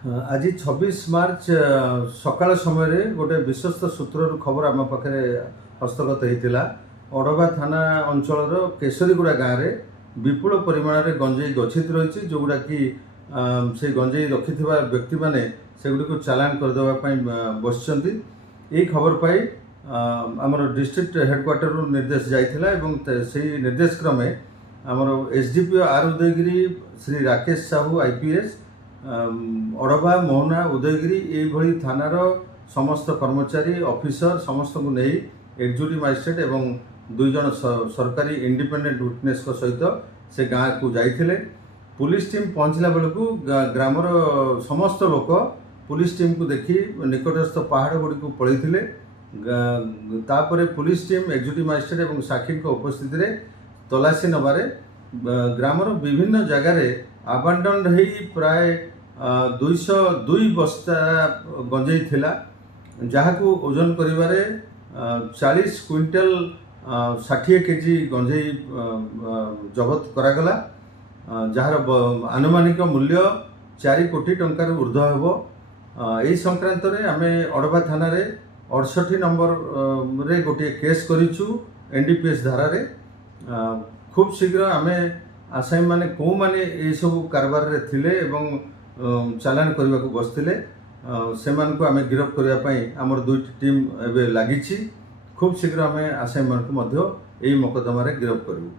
आज 26 मार्च सकाळ समय गोटे विश्वस्त सूत्र खबर आम पाखे हस्तगत होता। ओडवा थाना अंचल केशरीगुड़ा गाँव में विपुल परिमाण में गंजेई गच्छित रही जोगुड़ा कि से गंजेई रखि व्यक्ति मैंने सेगुड़ी चालान करदेवाई बस खबर पाई आमर डिस्ट्रिक्ट हेडक्वार्टर निर्देश जाइथिला एवं से निर्देश क्रमे आमर एसडीपीओ आर उदयगिरी श्री राकेश साहू आईपीएस ओडवा मोहना उदयगिरी ये थानार समस्त कर्मचारी ऑफिसर समस्त को नहीं एक्जिक्यूटिव मजिस्ट्रेट एवं दुई जन सरकारी इंडिपेंडेंट विटनेस सहित से गाँव को जाइथिले। पुलिस टीम पहुँचला बेलू ग्रामर समस्त लोक पुलिस टीम को देखी निकटस्थ पहाड़ गुड़ी को पलैथिले। तापर पुलिस टीम एक्जिक्यूटिव मजिस्ट्रेट एवं साक्षी उपस्थित रे तलाशी नबारे ग्रामर विभिन्न जगार आबांडन हो प्राय 202 बस्ता गंजेई थिला जहाँ को ओजन करिबारे 40 क्विंटल 60 केजी गंजेई जबत करागला जार आनुमानिक मूल्य 4 कोटी टंकार ऊर्ध्व हेबो। यही संक्रांत रे आमे ओडवा थाना रे 68 नंबर रे गोटे केस करिछु एनडीपीएस धारा रे। खूब शीघ्र आमे आसामी माने को माने ये सब कारबार रे थिले एवं चालान करने को बसते से आम गिरफ्त करने आमर दुईटी टीम एवं लगी। खूब शीघ्र आम आसामी मान को मकदमा गिरफ्त करूँ।